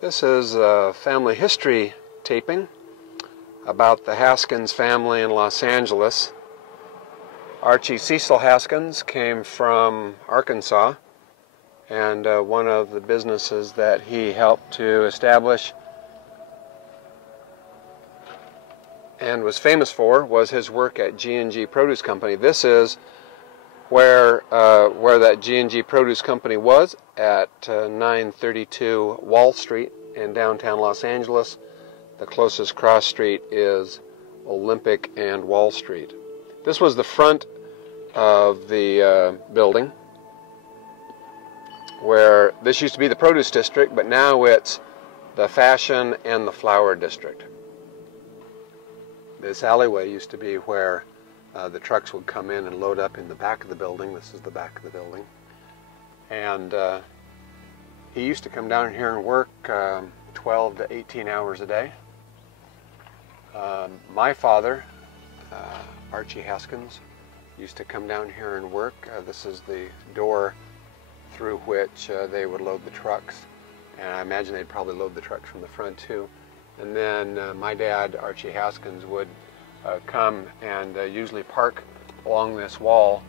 This is a family history taping about the Haskins family in Los Angeles. Archie Cecil Haskins came from Arkansas, and one of the businesses that he helped to establish and was famous for was his work at G&G Produce Company. This is where that G&G Produce Company was, at 932 Wall Street in downtown Los Angeles. The closest cross street is Olympic and Wall Street. This was the front of the building, where this used to be the produce district, but now it's the fashion and the flower district. This alleyway used to be where the trucks would come in and load up in the back of the building. This is the back of the building. And he used to come down here and work 12 to 18 hours a day. My father, Archie Haskins, used to come down here and work. This is the door through which they would load the trucks. And I imagine they'd probably load the trucks from the front too. And then my dad, Archie Haskins, would come and usually park along this wall.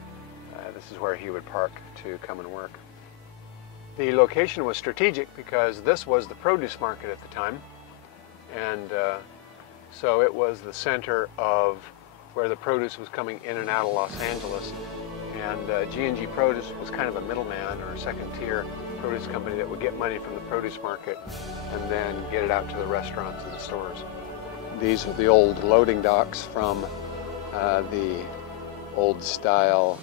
This is where he would park to come and work. The location was strategic because this was the produce market at the time, and so it was the center of where the produce was coming in and out of Los Angeles. And G&G Produce was kind of a middleman or a second-tier produce company that would get money from the produce market and then get it out to the restaurants and the stores. These are the old loading docks from the old style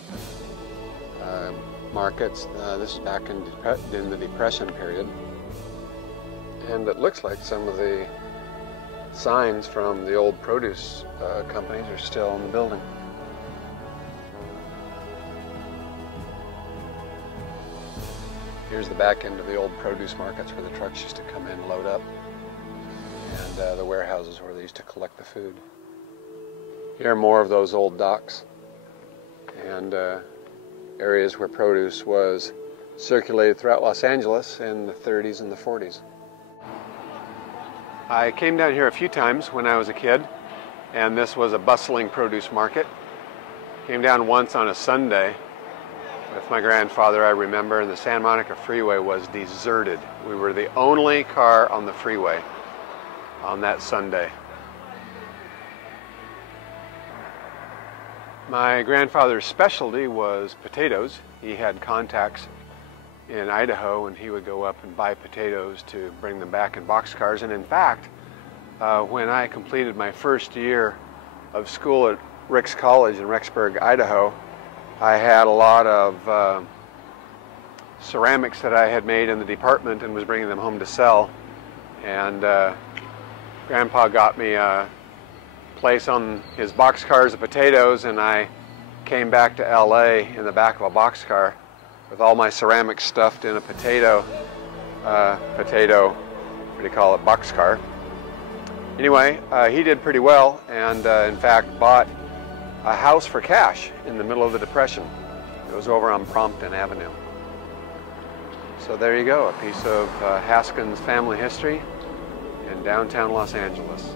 markets. This is back in the Depression period. And it looks like some of the signs from the old produce companies are still in the building. Here's the back end of the old produce markets where the trucks used to come in and load up, and the warehouses where they used to collect the food. Here are more of those old docks and areas where produce was circulated throughout Los Angeles in the 30s and the 40s. I came down here a few times when I was a kid, and this was a bustling produce market. Came down once on a Sunday with my grandfather, I remember, and the Santa Monica freeway was deserted. We were the only car on the freeway on that Sunday. My grandfather's specialty was potatoes. He had contacts in Idaho, and he would go up and buy potatoes to bring them back in boxcars. And in fact, when I completed my first year of school at Ricks College in Rexburg, Idaho, I had a lot of ceramics that I had made in the department and was bringing them home to sell. And Grandpa got me a place on his boxcars of potatoes, and I came back to LA in the back of a boxcar with all my ceramics stuffed in a potato, what do you call it, boxcar. Anyway, he did pretty well, and in fact bought a house for cash in the middle of the Depression. It was over on Brompton Avenue. So there you go, a piece of Haskins family history in downtown Los Angeles.